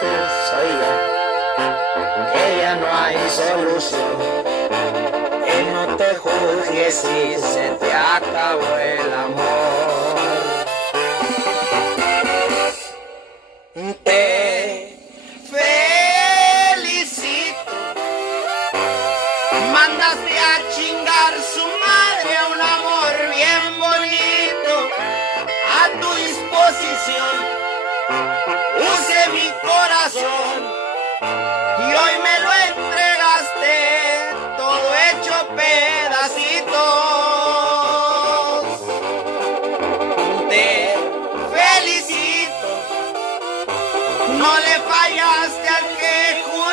tú, soy yo, que ya no hay solución, que no te juzgues si se te acabó el amor. Te felicito, mandaste a chingar su madre a un amor bien bonito, a tu disposición puse mi corazón y hoy me lo entregaste todo hecho pedacitos. Te felicito, no le fallaste al que juró